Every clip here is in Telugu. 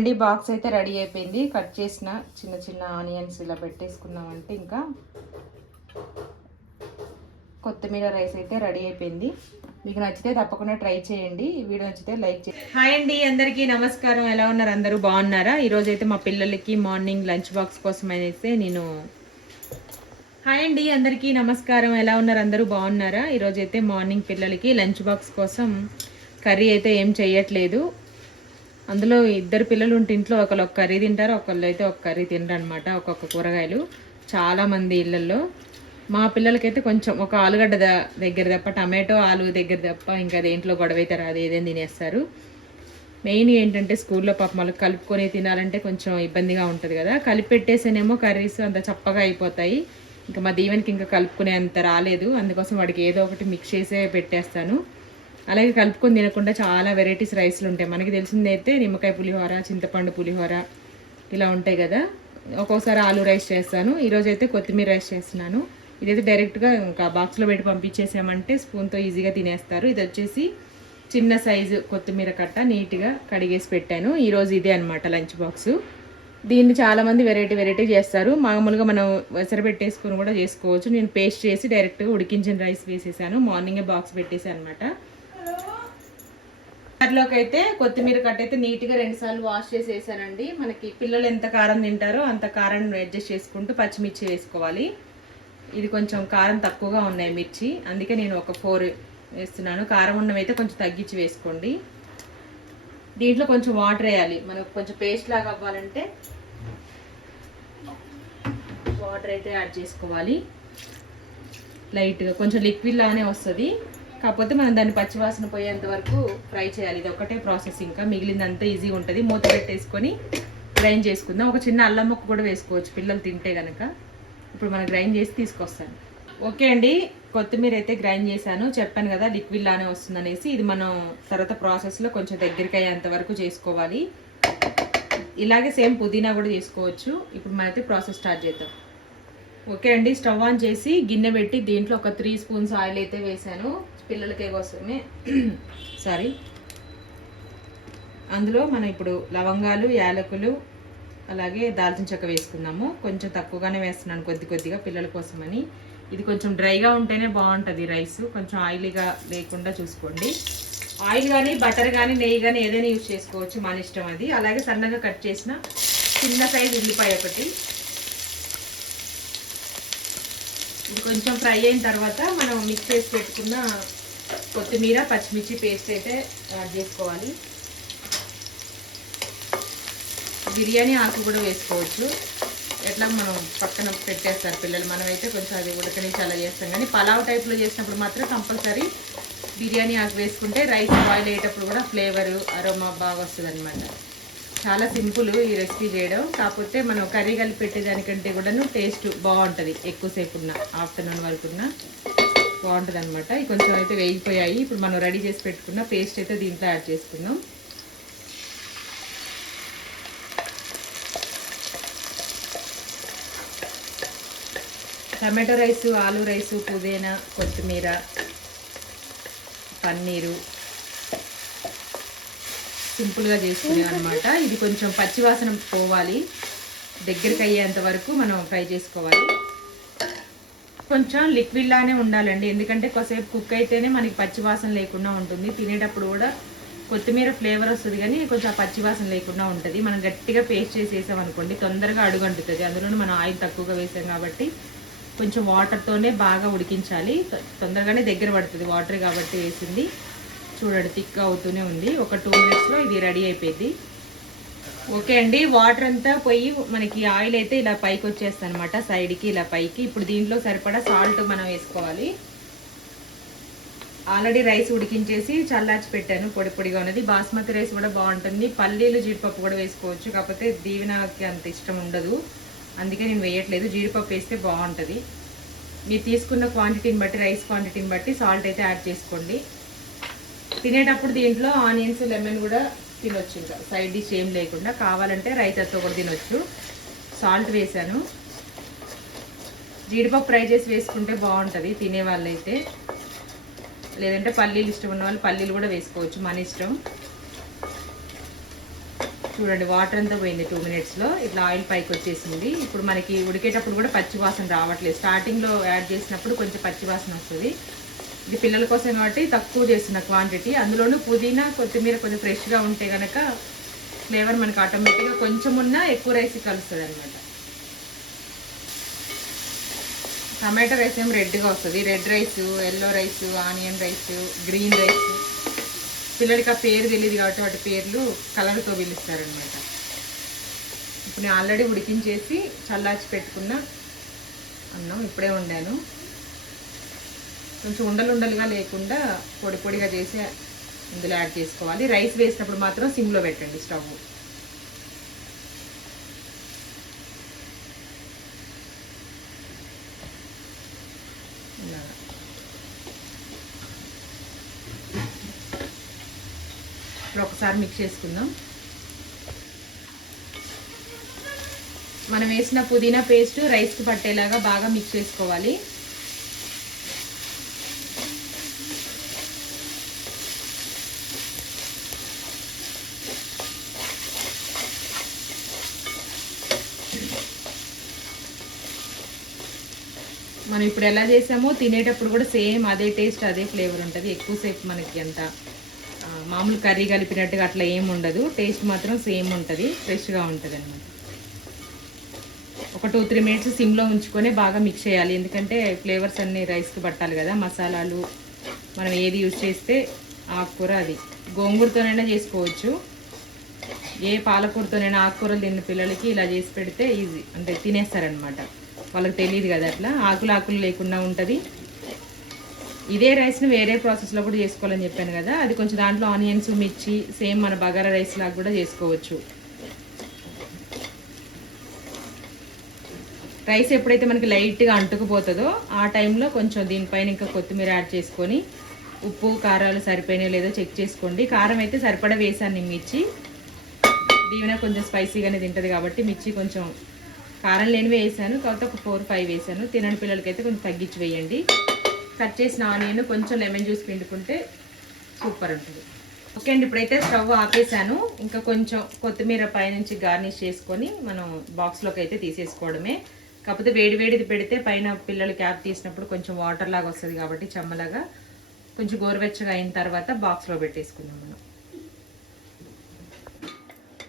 అండి బాక్స్ అయితే రెడీ అయిపోయింది. కట్ చేసిన చిన్న చిన్న ఆనియన్స్ ఇలా పెట్టేసుకున్నామంటే ఇంకా కొత్తిమీర రైస్ అయితే రెడీ అయిపోయింది. మీకు నచ్చితే తప్పకుండా ట్రై చేయండి. ఈ వీడియో నచ్చితే లైక్ చేయండి. హాయ్ అండి, అందరికీ నమస్కారం. ఎలా ఉన్నారు? అందరూ బాగున్నారా? ఈరోజు అయితే మా పిల్లలకి మార్నింగ్ లంచ్ బాక్స్ కోసం అయితే నేను హాయ్ అండి, అందరికీ నమస్కారం. ఎలా ఉన్నారు? అందరూ బాగున్నారా? ఈరోజు అయితే మార్నింగ్ పిల్లలకి లంచ్ బాక్స్ కోసం కర్రీ అయితే ఏం చెయ్యట్లేదు. అందులో ఇద్దరు పిల్లలు ఉంటే ఇంట్లో ఒకళ్ళు ఒక కర్రీ తింటారు, ఒకళ్ళు అయితే ఒక కర్రీ తినరు అనమాట. ఒక్కొక్క కూరగాయలు చాలామంది ఇళ్ళల్లో. మా పిల్లలకైతే కొంచెం ఒక ఆలుగడ్డ దగ్గర తప్ప, టమాటో ఆలు దగ్గర తప్ప ఇంకా దేంట్లో గొడవ అయితే రాదు, ఏదేం తినేస్తారు. మెయిన్ ఏంటంటే స్కూల్లో పాప మళ్ళీ కలుపుకొని తినాలంటే కొంచెం ఇబ్బందిగా ఉంటుంది కదా. కలిపి పెట్టేసేనేమో కర్రీస్ అంత చప్పగా అయిపోతాయి. ఇంకా మా దీవెనకి ఇంకా కలుపుకునే అంత రాలేదు, అందుకోసం వాడికి ఏదో ఒకటి మిక్స్ చేసే పెట్టేస్తాను. అలాగే కలుపుకొని తినకుండా చాలా వెరైటీస్ రైస్లు ఉంటాయి. మనకి తెలిసిందైతే నిమ్మకాయ పులిహోర, చింతపండు పులిహోర ఇలా ఉంటాయి కదా. ఒక్కోసారి ఆలు రైస్ చేస్తాను. ఈరోజు అయితే కొత్తిమీర రైస్ చేస్తున్నాను. ఇదైతే డైరెక్ట్గా ఇంకా బాక్స్లో పెట్టి పంపించేసామంటే స్పూన్తో ఈజీగా తినేస్తారు. ఇది వచ్చేసి చిన్న సైజు కొత్తిమీర కట్ట నీట్గా కడిగేసి పెట్టాను. ఈరోజు ఇదే అనమాట లంచ్ బాక్సు. దీన్ని చాలామంది వెరైటీ చేస్తారు. మామూలుగా మనం వెసర పెట్టేసుకొని కూడా చేసుకోవచ్చు. నేను పేస్ట్ చేసి డైరెక్ట్గా ఉడికించిన రైస్ వేసేసాను. మార్నింగే బాక్స్ పెట్టేసాను అనమాట. దాంట్లోకి అయితే కొత్తిమీర కట్ట అయితే నీట్గా 2 సార్లు వాష్ చేసి వేసానండి. మనకి పిల్లలు ఎంత కారం తింటారో అంత కారం అడ్జస్ట్ చేసుకుంటూ పచ్చిమిర్చి వేసుకోవాలి. ఇది కొంచెం కారం తక్కువగా ఉన్నాయి మిర్చి, అందుకే నేను ఒక 4 వేస్తున్నాను. కారం ఉన్నవైతే కొంచెం తగ్గించి వేసుకోండి. దీంట్లో కొంచెం వాటర్ వేయాలి. మనకు కొంచెం పేస్ట్ లాగా అవ్వాలంటే వాటర్ అయితే యాడ్ చేసుకోవాలి. లైట్గా కొంచెం లిక్విడ్ లానే వస్తుంది, కాకపోతే మనం దాన్ని పచ్చివాసన పోయేంత వరకు ఫ్రై చేయాలి. ఇది ఒకటే ప్రాసెస్, ఇంకా మిగిలిందంతా ఈజీగా ఉంటుంది. మూత పెట్టేసుకొని గ్రైండ్ చేసుకుందాం. ఒక చిన్న అల్లం ముక్క కూడా వేసుకోవచ్చు పిల్లలు తింటే కనుక. ఇప్పుడు మనం గ్రైండ్ చేసి తీసుకొస్తాను. ఓకే అండి, కొత్తిమీర అయితే గ్రైండ్ చేశాను. చెప్పాను కదా లిక్విడ్ లానే వస్తుంది అనేసి. ఇది మనం తర్వాత ప్రాసెస్లో కొంచెం దగ్గరికి అయ్యేంత వరకు చేసుకోవాలి. ఇలాగే సేమ్ పుదీనా కూడా చేసుకోవచ్చు. ఇప్పుడు మనమైతే ప్రాసెస్ స్టార్ట్ చేద్దాం. ఓకే అండి, స్టవ్ ఆన్ చేసి గిన్నె పెట్టి దీంట్లో ఒక 3 స్పూన్స్ ఆయిల్ అయితే వేసాను పిల్లలకే కోసమే. సారీ, అందులో మనం ఇప్పుడు లవంగాలు, యాలకులు అలాగే దాల్చిన చెక్క వేసుకుందాము. కొంచెం తక్కువగానే వేస్తున్నాను కొద్దిగా పిల్లల కోసమని. ఇది కొంచెం డ్రైగా ఉంటేనే బాగుంటుంది రైస్, కొంచెం ఆయిలీగా లేకుండా చూసుకోండి. ఆయిల్ కానీ బటర్ కానీ నెయ్యి కానీ ఏదైనా యూజ్ చేసుకోవచ్చు, మన ఇష్టం అది. అలాగే సన్నగా కట్ చేసిన చిన్న సైజు ఉల్లిపాయ ఒకటి. ఇది కొంచెం ఫ్రై అయిన తర్వాత మనం మిక్స్ చేసి పెట్టుకున్న కొత్తిమీర, పచ్చిమిర్చి పేస్ట్ అయితే యాడ్ చేసుకోవాలి. బిర్యానీ ఆకు కూడా వేసుకోవచ్చు. ఎట్లా మనం పక్కన పెట్టేస్తారు పిల్లలు, మనమైతే కొంచెం అది ఉడకనిచ్చి అలా చేస్తాం. కానీ పలావ్ టైప్లో చేసినప్పుడు మాత్రం కంపల్సరీ బిర్యానీ ఆకు వేసుకుంటే రైస్ బాయిల్ అయ్యేటప్పుడు కూడా ఫ్లేవరు అరోమా బాగా వస్తుంది అనమాట. చాలా సింపుల్ ఈ రెసిపీ చేయడం, కాకపోతే మనం కర్రీ కలిపి పెట్టేదానికంటే కూడాను టేస్ట్ బాగుంటుంది. ఎక్కువసేపు ఉన్న ఆఫ్టర్నూన్ వరకు ఉన్న బాగుంటుంది అనమాట. ఇవి కొంచెం అయితే వేగిపోయాయి. ఇప్పుడు మనం రెడీ చేసి పెట్టుకున్న పేస్ట్ అయితే దీంట్లో యాడ్ చేసుకుందాం. టమాటో రైసు, ఆలు రైసు, పుదీనా, కొత్తిమీర, పన్నీరు సింపుల్గా చేసుకునే అనమాట. ఇది కొంచెం పచ్చివాసన పోవాలి, దగ్గరికి అయ్యేంత వరకు మనం ఫ్రై చేసుకోవాలి. కొంచెం లిక్విడ్ లానే ఉండాలండి, ఎందుకంటే కొద్దిసేపు కుక్ అయితేనే మనకి పచ్చివాసన లేకుండా ఉంటుంది. తినేటప్పుడు కూడా కొత్తిమీర ఫ్లేవర్ వస్తుంది, కానీ కొంచెం పచ్చివాసన లేకుండా ఉంటుంది. మనం గట్టిగా పేస్ట్ చేసి వేసామనుకోండి తొందరగా అడుగంటుతుంది. అందులోనూ మనం ఆయిల్ తక్కువగా వేసాం కాబట్టి కొంచెం వాటర్తోనే బాగా ఉడికించాలి. తొందరగానే దగ్గర పడుతుంది, వాటర్ కాబట్టి వేసింది. చూడండి థిక్గా అవుతూనే ఉంది. ఒక 2 మినిట్స్లో ఇది రెడీ అయిపోయింది. ఓకే అండి, వాటర్ అంతా పోయి మనకి ఆయిల్ అయితే ఇలా పైకి వచ్చేస్తుంది అనమాట, సైడ్కి ఇలా పైకి. ఇప్పుడు దీంట్లో సరిపడా సాల్ట్ మనం వేసుకోవాలి. ఆల్రెడీ రైస్ ఉడికించేసి చల్లార్చి పెట్టాను, పొడిగా ఉన్నది. బాస్మతి రైస్ కూడా బాగుంటుంది. పల్లీలు, జీడిపప్పు కూడా వేసుకోవచ్చు, కాకపోతే దీవెనకి అంత ఇష్టం ఉండదు, అందుకే నేను వేయట్లేదు. జీడిపప్పు వేస్తే బాగుంటుంది. మీరు తీసుకున్న క్వాంటిటీని బట్టి, రైస్ క్వాంటిటీని బట్టి సాల్ట్ అయితే యాడ్ చేసుకోండి. తినేటప్పుడు దీంట్లో ఆనియన్స్, లెమన్ కూడా తినొచ్చు, ఇంకా సైడ్ డిష్ ఏం లేకుండా. కావాలంటే రైతాతో కూడా తినొచ్చు. సాల్ట్ వేసాను. జీడిపప్పు ఫ్రై చేసి వేసుకుంటే బాగుంటుంది తినే వాళ్ళైతే, లేదంటే పల్లీలు ఇష్టం ఉన్న వాళ్ళు పల్లీలు కూడా వేసుకోవచ్చు, మన ఇష్టం. చూడండి వాటర్ అంతా పోయింది 2 minutesలో. ఇట్లా ఆయిల్ పైకి వచ్చేసింది. ఇప్పుడు మనకి ఉడికేటప్పుడు కూడా పచ్చి వాసన రావట్లేదు. స్టార్టింగ్లో యాడ్ చేసినప్పుడు కొంచెం పచ్చి వాసన వస్తుంది. ఇది పిల్లల కోసం కాబట్టి తక్కువ చేస్తున్న క్వాంటిటీ. అందులోనూ పుదీనా కొత్తిమీర కొంచెం ఫ్రెష్గా ఉంటే కనుక ఫ్లేవర్ మనకి ఆటోమేటిక్గా కొంచెం ఉన్నా ఎక్కువ రైస్ కలుస్తుంది అనమాట. టమాటో రైస్ ఏమో రెడ్గా వస్తుంది. Red rice, yellow rice, onion rice, green rice. పిల్లలకి ఆ పేరు తెలియదు కాబట్టి వాటి పేర్లు కలర్తో పిలుస్తారనమాట. ఇప్పుడు నేను ఆల్రెడీ ఉడికించేసి చల్లార్చి పెట్టుకున్న అన్నం ఇప్పుడే వండాను. కొంచెం ఉండలుగా లేకుండా పొడి పొడిగా చేసి ఇందులో యాడ్ చేసుకోవాలి. రైస్ వేసినప్పుడు మాత్రం సిమ్లో పెట్టండి స్టవ్. ఇప్పుడు ఒకసారి మిక్స్ చేసుకుందాం. మనం వేసిన పుదీనా పేస్ట్ రైస్కి పట్టేలాగా బాగా మిక్స్ చేసుకోవాలి. మనం ఇప్పుడు ఎలా చేసామో తినేటప్పుడు కూడా సేమ్ అదే టేస్ట్, అదే ఫ్లేవర్ ఉంటుంది. ఎక్కువసేపు మనకి అంత మామూలు కర్రీ కలిపినట్టుగా అట్లా ఏమి ఉండదు. టేస్ట్ మాత్రం సేమ్ ఉంటుంది, ఫ్రెష్గా ఉంటుంది అన్నమాట. ఒక 2-3 minutes సిమ్లో ఉంచుకొని బాగా మిక్స్ చేయాలి. ఎందుకంటే ఫ్లేవర్స్ అన్నీ రైస్కి పట్టాలి కదా. మసాలాలు మనం ఏది యూజ్ చేస్తే ఆకుకూర, అది గోంగూరతోనైనా చేసుకోవచ్చు. ఏ పాలకూరతోనైనా ఆకుకూరలు తిన్న పిల్లలకి ఇలా చేసి పెడితే ఈజీ, అంటే తినేస్తారనమాట. వాళ్ళకి తెలియదు కదా అట్లా ఆకులు లేకుండా ఉంటుంది. ఇదే రైస్ని వేరే ప్రాసెస్లో కూడా చేసుకోవాలని చెప్పాను కదా. అది కొంచెం దాంట్లో ఆనియన్స్, మిర్చి సేమ్ మన బగారా రైస్ లాగా కూడా చేసుకోవచ్చు. రైస్ ఎప్పుడైతే మనకి లైట్గా అంటుకుపోతుందో ఆ టైంలో కొంచెం దీనిపైన ఇంకా కొత్తిమీర యాడ్ చేసుకొని ఉప్పు కారాలు సరిపోయినాయో లేదో చెక్ చేసుకోండి. కారం అయితే సరిపడా వేసాను నేను. మిర్చి దీవెన కొంచెం స్పైసీగానే తింటుంది కాబట్టి మిర్చి కొంచెం కారం లేనివి వేసాను. కాబట్టి ఒక 4-5 వేసాను. తినని పిల్లలకైతే కొంచెం తగ్గించి వేయండి. కట్ చేసిన ఆనియన్ కొంచెం లెమన్ జ్యూస్ పిండుకుంటే సూపర్ ఉంటుంది. ఓకే అండి, ఇప్పుడైతే స్టవ్ ఆపేసాను. ఇంకా కొంచెం కొత్తిమీర పైనుంచి గార్నిష్ చేసుకొని మనం బాక్స్లోకి అయితే తీసేసుకోవడమే. కాకపోతే వేడిది పెడితే పైన పిల్లలు క్యాప్ తీసినప్పుడు కొంచెం వాటర్ లాగా వస్తుంది కాబట్టి చెమ్మలాగా కొంచెం గోరువెచ్చగా అయిన తర్వాత బాక్స్లో పెట్టేసుకుందాం. మనం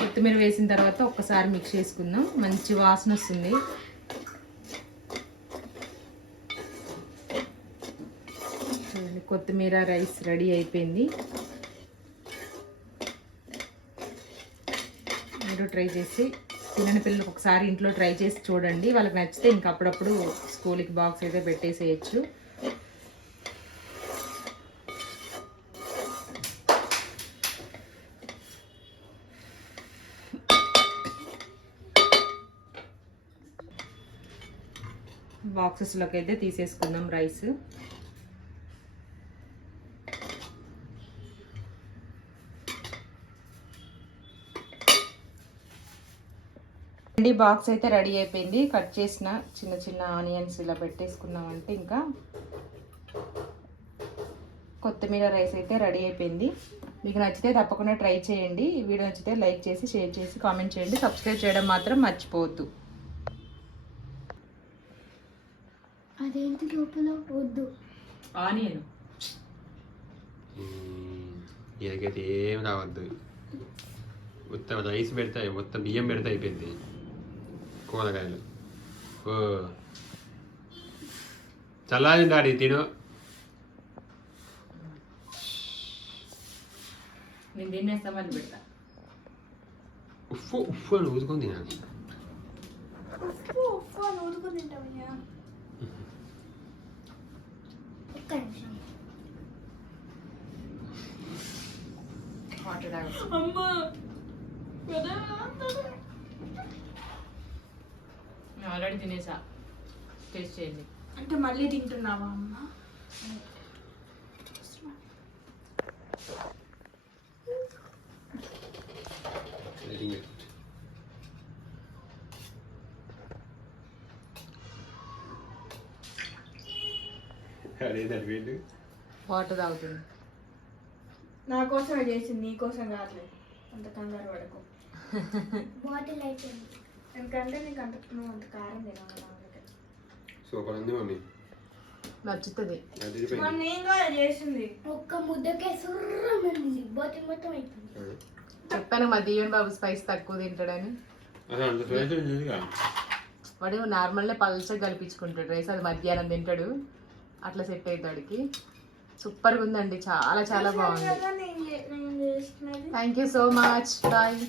కొత్తిమీర వేసిన తర్వాత ఒక్కసారి మిక్స్ చేసుకుందాం. మంచి వాసన వస్తుంది. కొత్తిమీర రైస్ రెడీ అయిపోయింది. మీరు ట్రై చేసి తినని పిల్లలకు ఒకసారి ఇంట్లో ట్రై చేసి చూడండి. వాళ్ళకి నచ్చితే ఇంక అప్పుడప్పుడు స్కూల్కి బాక్స్ అయితే పెట్టేసేయచ్చు. బాక్సెస్లోకి అయితే తీసేసుకుందాం రైస్. బాక్స్ అయితే రెడీ అయిపోయింది. కట్ చేసిన చిన్న ఆనియన్స్ ఇలా పెట్టేసుకున్నామంటే ఇంకా కొత్తిమీర రైస్ అయితే రెడీ అయిపోయింది. మీకు నచ్చితే తప్పకుండా ట్రై చేయండి. వీడియో నచ్చితే లైక్ చేసి షేర్ చేసి కామెంట్ చేయండి. సబ్స్క్రైబ్ చేయడం మాత్రం మర్చిపోవద్దు. అదేంటి లోపల వద్దు ఆనియన్ ఇలాగైతే ఏం రావద్దు. మొత్తం రైస్ పెడతాయి, మొత్తం బియ్యం పెడితే అయిపోయింది. కూరగాయలు ఓ చల్లారి డాడీ తిను. నేను తినేస్తా మళ్ళీ పెడతా. ఉప్పు అని ఊదుకొని తినాలి. ఉప్పు అని ఊదుకొని తింటావయ్యా. అమ్మా ఆల్రెడీ తినేసా, టేస్ట్ చేయండి. అంటే మళ్ళీ తింటున్నావా అమ్మ? వాటర్ తాగుతుంది. నా కోసమే చేసింది, నీ కోసం కాదులే. అంత కంగారు పడకు. బాటిల్ అయిపోయింది. ఎందుకంటే నీకు అంత నువ్వు అంత కారం తినాలి. సూపర్ ఉంది మమ్మీ. నచ్చుతుంది. నేను చేసింది ఒక్క ముద్దకే సుర్రమంది బాటిల్ మొత్తం అయిపోయింది. చెప్పాను మా దీవెన్ బాబు స్పైస్ తక్కువ తింటాడని. వాడు నార్మల్గా పల్చగా కలిపించుకుంటాడు రైస్, అది మధ్యాహ్నం తింటాడు, అట్లా సెట్ అవుతుంది వాడికి. సూపర్గా ఉందండి, చాలా చాలా బాగుంది. Thank you so much, bye.